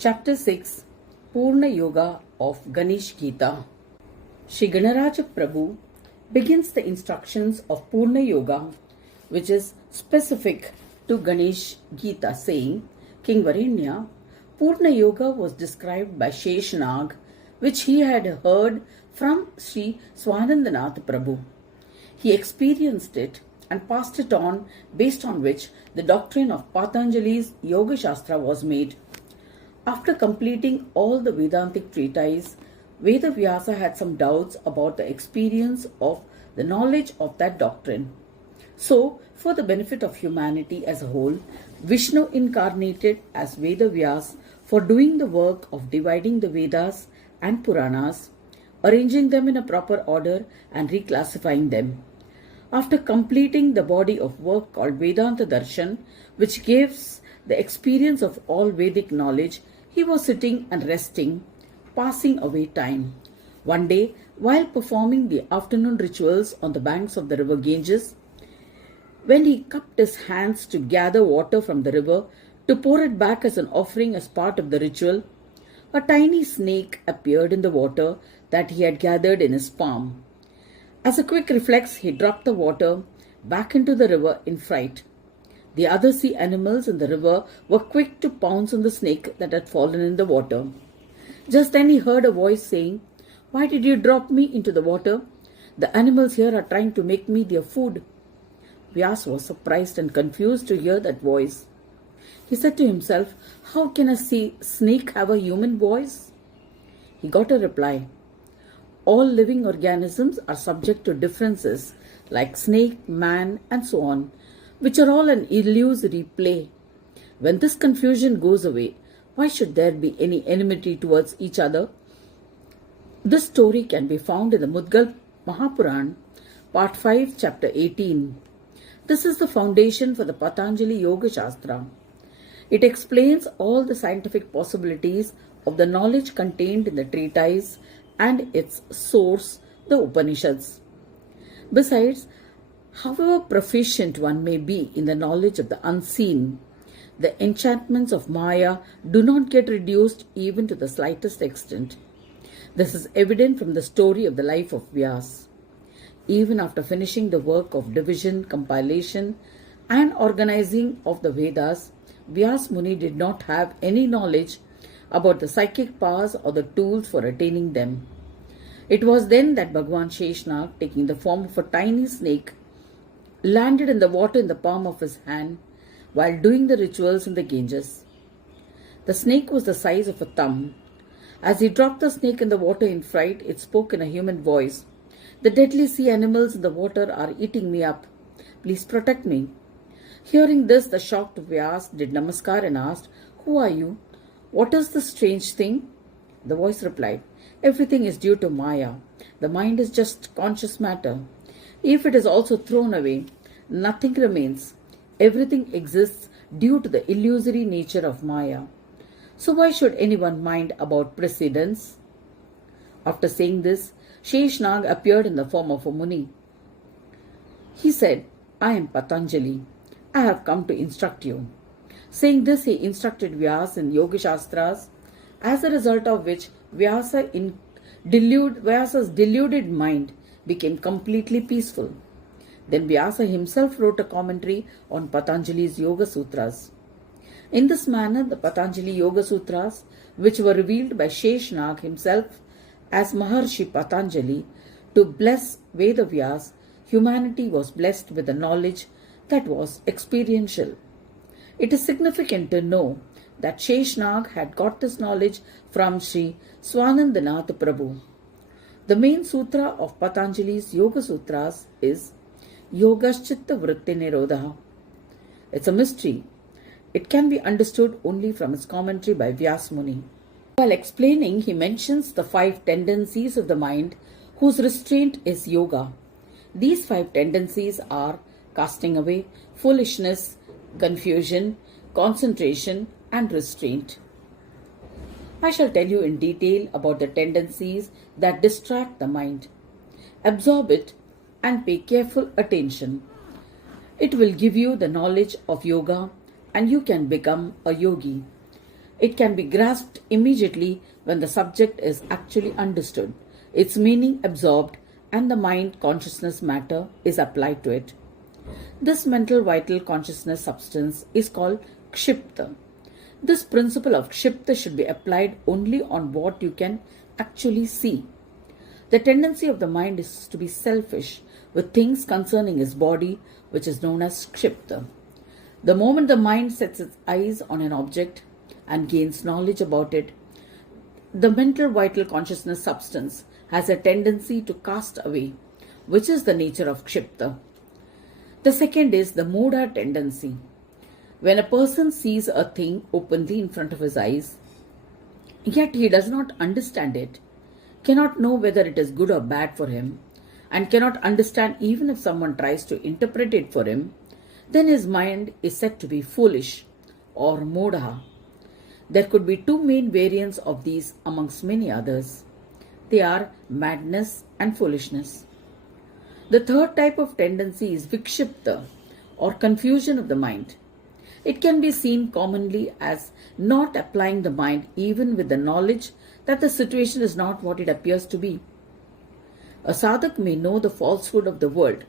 Chapter 6 Purna Yoga of Ganesh Gita. Shri Ganaraja Prabhu begins the instructions of Purna Yoga, which is specific to Ganesh Gita, saying, King Varenya, Purna Yoga was described by Sheshanaga, which he had heard from Shri Svanandanath Prabhu. He experienced it and passed it on, based on which the doctrine of Patanjali's Yoga Shastra was made. After completing all the Vedantic treatises, Vedavyasa had some doubts about the experience of the knowledge of that doctrine. So, for the benefit of humanity as a whole, Vishnu incarnated as Vedavyasa for doing the work of dividing the Vedas and Puranas, arranging them in a proper order and reclassifying them. After completing the body of work called Vedanta Darshan, which gives the experience of all Vedic knowledge, he was sitting and resting, passing away time. One day, while performing the afternoon rituals on the banks of the river Ganges, when he cupped his hands to gather water from the river to pour it back as an offering as part of the ritual, a tiny snake appeared in the water that he had gathered in his palm. As a quick reflex, he dropped the water back into the river in fright. The other sea animals in the river were quick to pounce on the snake that had fallen in the water. Just then he heard a voice saying, "Why did you drop me into the water? The animals here are trying to make me their food." Vyasa was surprised and confused to hear that voice. He said to himself, "How can a snake have a human voice?" He got a reply. All living organisms are subject to differences like snake, man, and so on, which are all an illusory play. When this confusion goes away, why should there be any enmity towards each other? This story can be found in the Mudgal Mahapuran, Part 5, Chapter 18. This is the foundation for the Patanjali Yoga Shastra. It explains all the scientific possibilities of the knowledge contained in the treatise and its source, the Upanishads. Besides, however proficient one may be in the knowledge of the unseen, the enchantments of Maya do not get reduced even to the slightest extent. This is evident from the story of the life of Vyasa. Even after finishing the work of division, compilation, and organizing of the Vedas, Vyasa Muni did not have any knowledge about the psychic powers or the tools for attaining them. It was then that Bhagavan Sheshanaga, taking the form of a tiny snake, landed in the water in the palm of his hand while doing the rituals in the Ganges. The snake was the size of a thumb. As he dropped the snake in the water in fright, it spoke in a human voice. "The deadly sea animals in the water are eating me up. Please protect me." Hearing this, the shocked Vyasa did namaskar and asked, "Who are you? What is this strange thing?" The voice replied, "Everything is due to Maya. The mind is just conscious matter. If it is also thrown away, nothing remains. Everything exists due to the illusory nature of Maya. So why should anyone mind about precedence?" After saying this, Sheshanaga appeared in the form of a Muni. He said, "I am Patanjali. I have come to instruct you." Saying this, he instructed Vyasa in Yoga Shastras, as a result of which Vyasa's deluded mind became completely peaceful. Then Vyasa himself wrote a commentary on Patanjali's Yoga Sutras. In this manner, the Patanjali Yoga Sutras, which were revealed by Sheshanaga himself as Maharshi Patanjali to bless Vedavyasa, humanity was blessed with a knowledge that was experiential. It is significant to know that Sheshanaga had got this knowledge from Shri Svanandanath Prabhu. The main sutra of Patanjali's Yoga Sutras is Yogaschitta Vritti Nirodha. It's a mystery. It can be understood only from its commentary by Vyasa Muni. While explaining, he mentions the 5 tendencies of the mind whose restraint is yoga. These 5 tendencies are casting away, foolishness, confusion, concentration, and restraint. I shall tell you in detail about the tendencies that distract the mind. Absorb it and pay careful attention. It will give you the knowledge of yoga and you can become a yogi. It can be grasped immediately when the subject is actually understood, its meaning absorbed, and the mind consciousness matter is applied to it. This mental vital consciousness substance is called kshipta. This principle of kshipta should be applied only on what you can actually see. The tendency of the mind is to be selfish with things concerning his body, which is known as kshipta. The moment the mind sets its eyes on an object and gains knowledge about it, the mental vital consciousness substance has a tendency to cast away, which is the nature of kshipta. The second is the mudha tendency. When a person sees a thing openly in front of his eyes, yet he does not understand it, cannot know whether it is good or bad for him, and cannot understand even if someone tries to interpret it for him, then his mind is said to be foolish or mudha. There could be two main variants of these amongst many others. They are madness and foolishness. The third type of tendency is vikshipta or confusion of the mind. It can be seen commonly as not applying the mind even with the knowledge that the situation is not what it appears to be. A sadhak may know the falsehood of the world,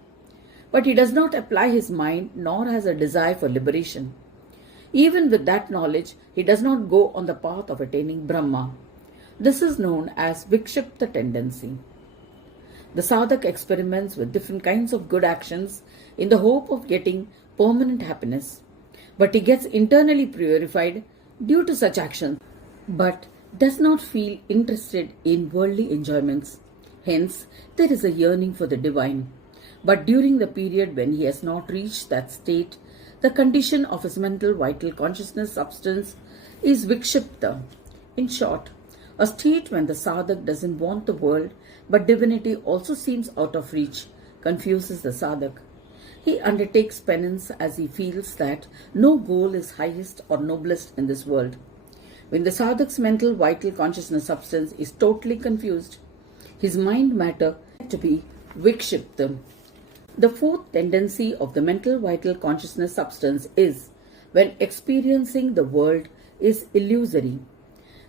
but he does not apply his mind nor has a desire for liberation. Even with that knowledge, he does not go on the path of attaining Brahma. This is known as vikshipta tendency. The sadhak experiments with different kinds of good actions in the hope of getting permanent happiness, but he gets internally purified due to such actions, but does not feel interested in worldly enjoyments. Hence, there is a yearning for the divine. But during the period when he has not reached that state, the condition of his mental vital consciousness substance is vikshipta. In short, a state when the sadhak doesn't want the world, but divinity also seems out of reach, confuses the sadhak. He undertakes penance as he feels that no goal is highest or noblest in this world. When the sadhak's mental vital consciousness substance is totally confused, his mind matter to be vikshipta. The fourth tendency of the mental vital consciousness substance is when experiencing the world is illusory.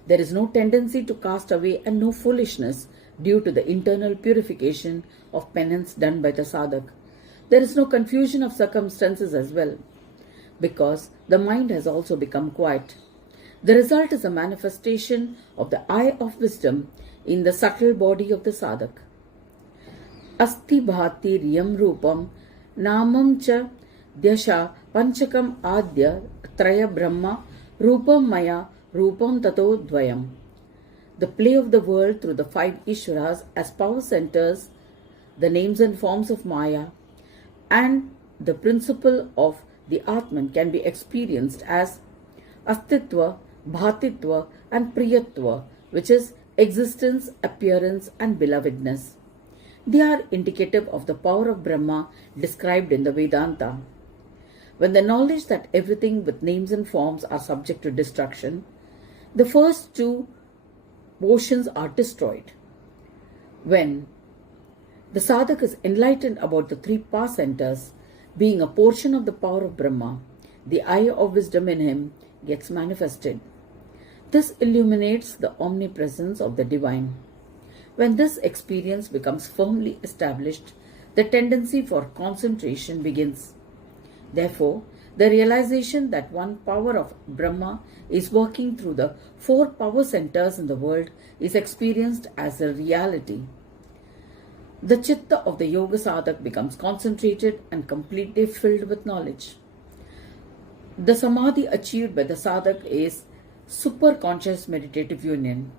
There is no tendency to cast away and no foolishness due to the internal purification of penance done by the sadhak. There is no confusion of circumstances as well, because the mind has also become quiet. The result is a manifestation of the eye of wisdom in the subtle body of the sadhak. Asti bhati riyam rupam namam cha dyasha panchakam adya traya brahma rupam maya rupam tato dvayam. The play of the world through the five Ishwaras as power centers, the names and forms of Maya, and the principle of the Atman can be experienced as Astitva, Bhatitva, and Priyatva, which is existence, appearance, and belovedness. They are indicative of the power of Brahma described in the Vedanta. When the knowledge that everything with names and forms are subject to destruction, the first two portions are destroyed. When the sadhak is enlightened about the three power centers, being a portion of the power of Brahma, the eye of wisdom in him gets manifested. This illuminates the omnipresence of the divine. When this experience becomes firmly established, the tendency for concentration begins. Therefore, the realization that one power of Brahma is working through the four power centers in the world is experienced as a reality. The chitta of the yoga sadhak becomes concentrated and completely filled with knowledge. The samadhi achieved by the sadhak is superconscious meditative union.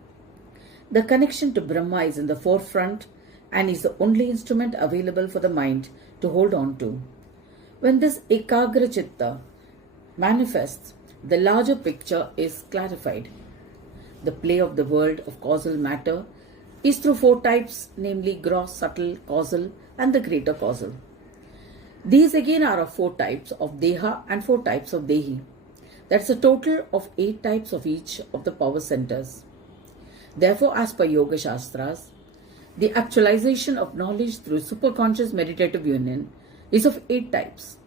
The connection to Brahma is in the forefront and is the only instrument available for the mind to hold on to. When this ekagra chitta manifests, the larger picture is clarified. The play of the world of causal matter is through four types, namely gross, subtle, causal, and the greater causal. These again are of four types of Deha and four types of Dehi. That's a total of 8 types of each of the power centers. Therefore, as per Yoga Shastras, the actualization of knowledge through superconscious meditative union is of 8 types.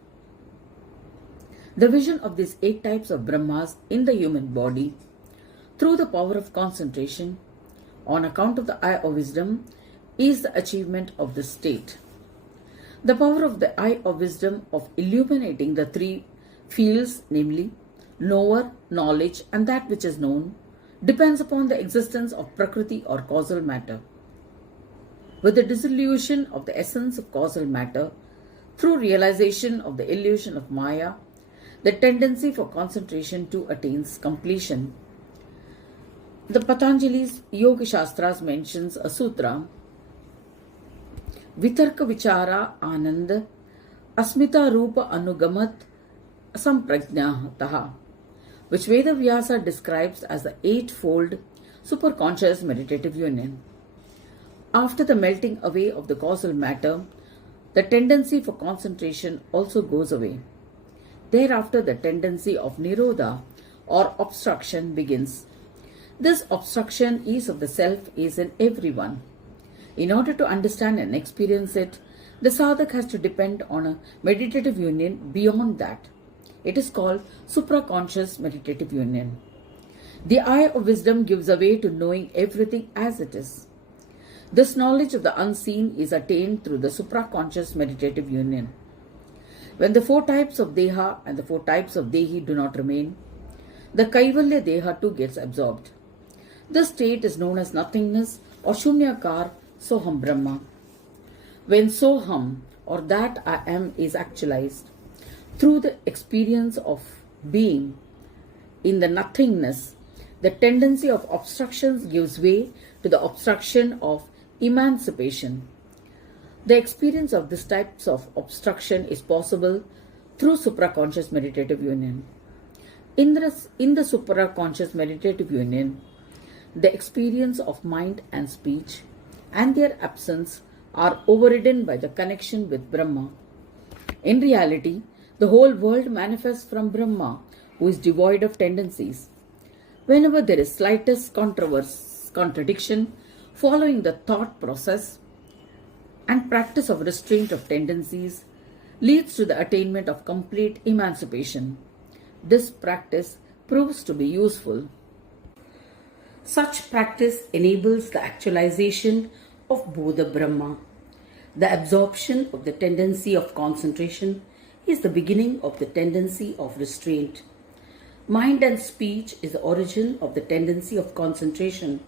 The vision of these 8 types of Brahmas in the human body through the power of concentration, on account of the eye of wisdom, is the achievement of this state. The power of the eye of wisdom of illuminating the three fields, namely knower, knowledge, and that which is known, depends upon the existence of Prakriti or causal matter. With the dissolution of the essence of causal matter, through realization of the illusion of Maya, the tendency for concentration too attains completion. The Patanjali's Yoga Shastras mentions a sutra, Vitarka Vichara Anand Asmita Rupa Anugamat Samprajnataha, which Vedavyasa describes as the eightfold superconscious meditative union. After the melting away of the causal matter, the tendency for concentration also goes away. Thereafter, the tendency of nirodha or obstruction begins. This obstruction is of the self is in everyone. In order to understand and experience it, the sadhak has to depend on a meditative union beyond that. It is called supraconscious meditative union. The eye of wisdom gives away to knowing everything as it is. This knowledge of the unseen is attained through the supraconscious meditative union. When the four types of deha and the four types of dehi do not remain, the Kaivalya deha too gets absorbed. This state is known as nothingness or shunyakar soham brahma. When soham or that I am is actualized through the experience of being in the nothingness, the tendency of obstructions gives way to the obstruction of emancipation. The experience of these types of obstruction is possible through supraconscious meditative union. In the supraconscious meditative union, the experience of mind and speech and their absence are overridden by the connection with Brahma. In reality, the whole world manifests from Brahma, who is devoid of tendencies. Whenever there is slightest contradiction following the thought process and practice of restraint of tendencies leads to the attainment of complete emancipation. This practice proves to be useful. Such practice enables the actualization of Bodha Brahma. The absorption of the tendency of concentration is the beginning of the tendency of restraint. Mind and speech is the origin of the tendency of concentration.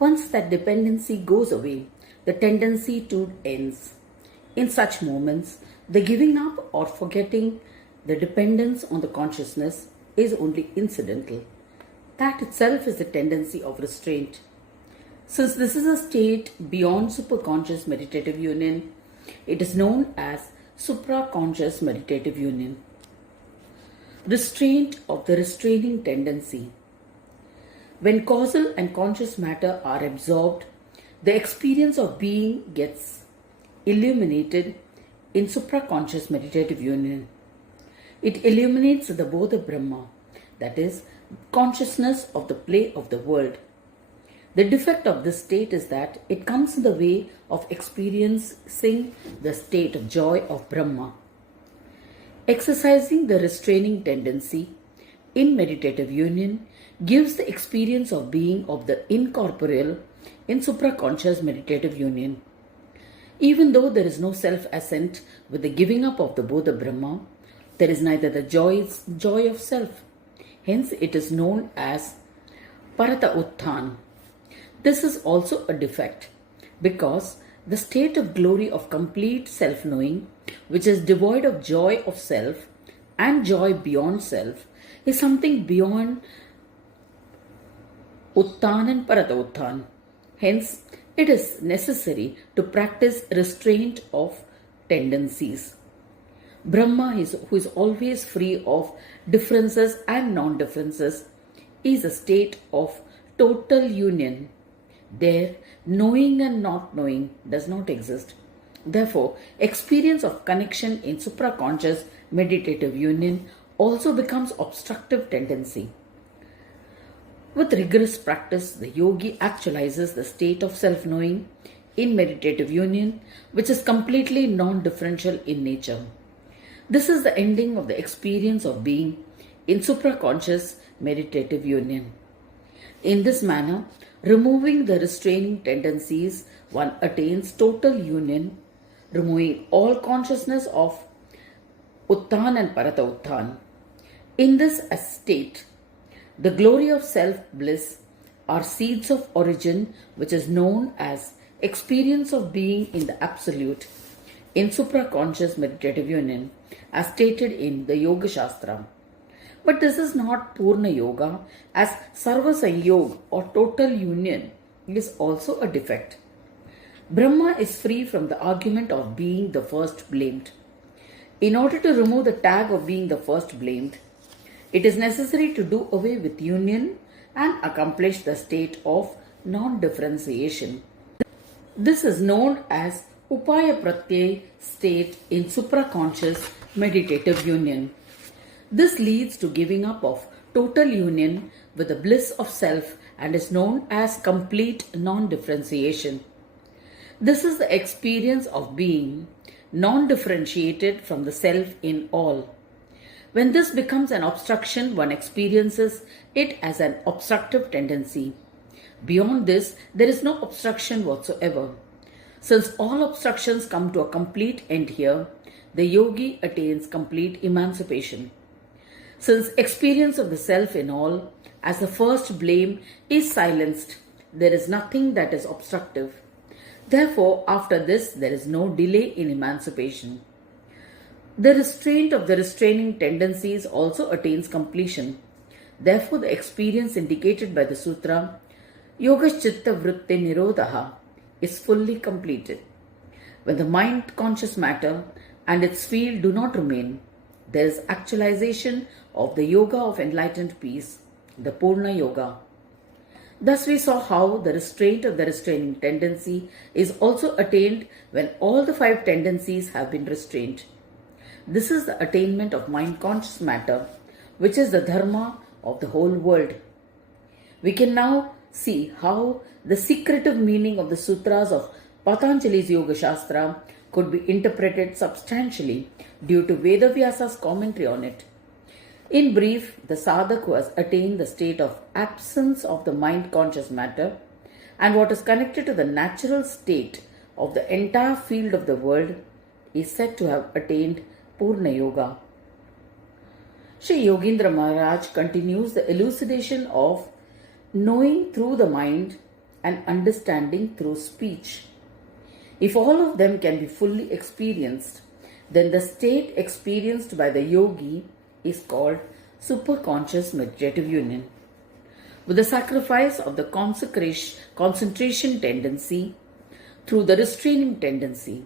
Once that dependency goes away, the tendency too ends. In such moments, the giving up or forgetting the dependence on the consciousness is only incidental. That itself is the tendency of restraint. Since this is a state beyond superconscious meditative union, it is known as supraconscious meditative union. Restraint of the restraining tendency. When causal and conscious matter are absorbed, the experience of being gets illuminated in supraconscious meditative union. It illuminates the Bodha Brahma, that is, consciousness of the play of the world. The defect of this state is that it comes in the way of experiencing the state of joy of Brahma. Exercising the restraining tendency in meditative union gives the experience of being of the incorporeal in supraconscious meditative union. Even though there is no self-assent with the giving up of the Bodha Brahma, there is neither the joy of self. Hence it is known as Parata Utthan. This is also a defect because the state of glory of complete self-knowing, which is devoid of joy of self and joy beyond self, is something beyond Uttan and Parata Utthan. Hence, it is necessary to practice restraint of tendencies. Brahma, who is always free of differences and non-differences, is a state of total union. There, knowing and not knowing does not exist. Therefore, experience of connection in supraconscious meditative union also becomes obstructive tendency. With rigorous practice, the yogi actualizes the state of self-knowing in meditative union, which is completely non-differential in nature. This is the ending of the experience of being in supraconscious meditative union. In this manner, removing the restraining tendencies, one attains total union, removing all consciousness of Uttan and Parata Uttan. In this state, the glory of self-bliss are seeds of origin which is known as experience of being in the Absolute in supraconscious meditative union as stated in the Yoga Shastra. But this is not Purna Yoga, as Sarva Sanyoga or total union is also a defect. Brahma is free from the argument of being the first blamed. In order to remove the tag of being the first blamed, it is necessary to do away with union and accomplish the state of non-differentiation. This is known as Upaya Pratyay state in supraconscious meditative union. This leads to giving up of total union with the bliss of self and is known as complete non-differentiation. This is the experience of being non-differentiated from the self in all. When this becomes an obstruction, one experiences it as an obstructive tendency. Beyond this, there is no obstruction whatsoever. Since all obstructions come to a complete end here, the yogi attains complete emancipation. Since experience of the self in all, as the first blame, is silenced, there is nothing that is obstructive. Therefore, after this, there is no delay in emancipation. The restraint of the restraining tendencies also attains completion. Therefore, the experience indicated by the sutra, Yogaschitta Vritti Nirodha, is fully completed. When the mind, conscious matter, and its field do not remain, there is actualization of the Yoga of Enlightened Peace, the Purna Yoga. Thus we saw how the restraint of the restraining tendency is also attained when all the 5 tendencies have been restrained. This is the attainment of mind-conscious matter, which is the dharma of the whole world. We can now see how the secretive meaning of the sutras of Patanjali's Yoga Shastra could be interpreted substantially due to Vedavyasa's commentary on it. In brief, the sadhak who has attained the state of absence of the mind-conscious matter and what is connected to the natural state of the entire field of the world is said to have attained Purna Yoga. Shri Yogendra Maharaj continues the elucidation of knowing through the mind and understanding through speech. If all of them can be fully experienced, then the state experienced by the yogi is called superconscious meditative union. With the sacrifice of the concentration tendency through the restraining tendency,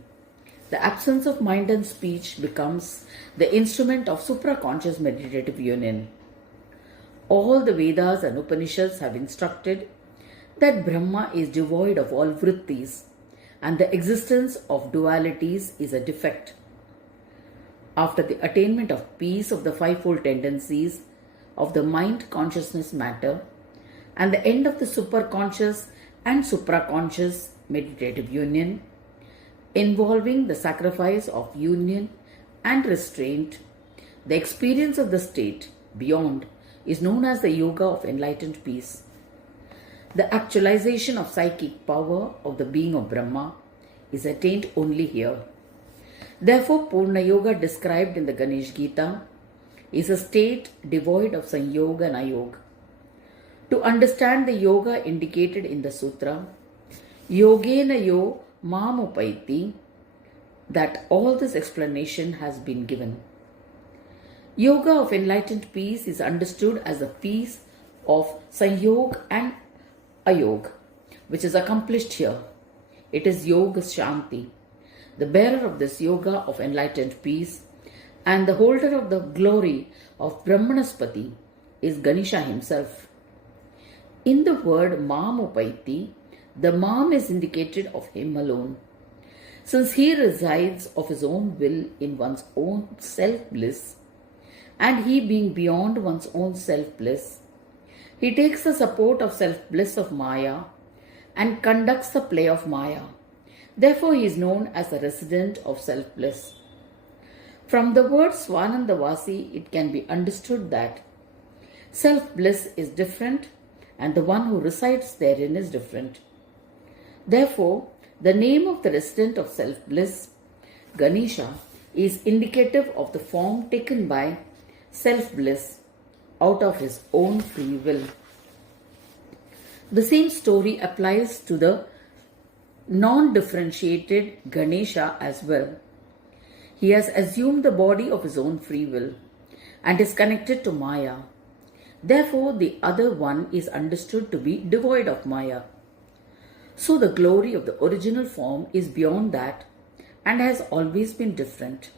the absence of mind and speech becomes the instrument of supraconscious meditative union. All the Vedas and Upanishads have instructed that Brahma is devoid of all vrittis and the existence of dualities is a defect. After the attainment of peace of the 5-fold tendencies of the mind, consciousness, matter, and the end of the superconscious and supraconscious meditative union, involving the sacrifice of union and restraint, the experience of the state beyond is known as the Yoga of Enlightened Peace. The actualization of psychic power of the being of Brahma is attained only here. Therefore, Purna Yoga described in the Ganesh Gita is a state devoid of Sanyoga and Ayoga. To understand the yoga indicated in the sutra, Yogena yo mamupaiti, that all this explanation has been given. Yoga of Enlightened Peace is understood as the peace of Sanyoga and Ayoga, which is accomplished here. It is Yogashanti. The bearer of this Yoga of Enlightened Peace and the holder of the glory of Brahmanaspati is Ganesha himself. In the word Mamupaiti, the Mam is indicated of him alone. Since he resides of his own will in one's own self-bliss, and he being beyond one's own self-bliss, he takes the support of self-bliss of Maya and conducts the play of Maya. Therefore, he is known as the resident of self-bliss. From the word Svananda, it can be understood that self-bliss is different and the one who resides therein is different. Therefore, the name of the resident of self-bliss, Ganesha, is indicative of the form taken by self-bliss out of his own free will. The same story applies to the non-differentiated Ganesha as well. He has assumed the body of his own free will and is connected to Maya. Therefore, the other one is understood to be devoid of Maya. So the glory of the original form is beyond that and has always been different.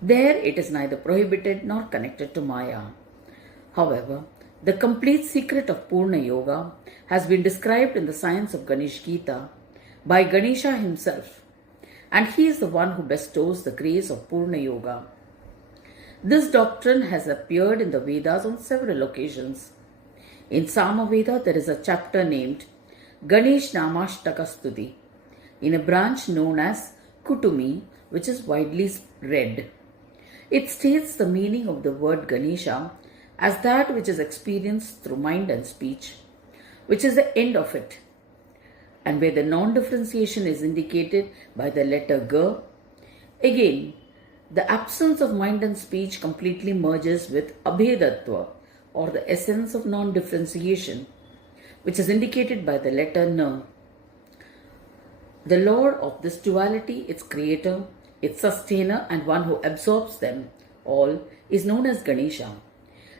There it is neither prohibited nor connected to Maya. However, the complete secret of Purna Yoga has been described in the science of Ganesh Gita by Ganesha himself, and he is the one who bestows the grace of Purna Yoga. This doctrine has appeared in the Vedas on several occasions. In Samaveda, there is a chapter named Ganesh Namashtaka Stuti, in a branch known as Kutumi, which is widely read. It states the meaning of the word Ganesha as that which is experienced through mind and speech, which is the end of it, and where the non-differentiation is indicated by the letter G. Again, the absence of mind and speech completely merges with Abhedatva, or the essence of non-differentiation, which is indicated by the letter N. The Lord of this duality, its creator, its sustainer, and one who absorbs them all, is known as Ganesha.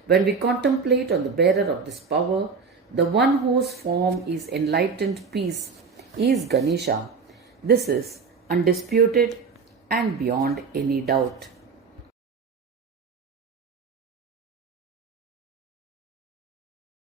When we contemplate on the bearer of this power, the one whose form is enlightened peace, is Ganesha. This is undisputed and beyond any doubt.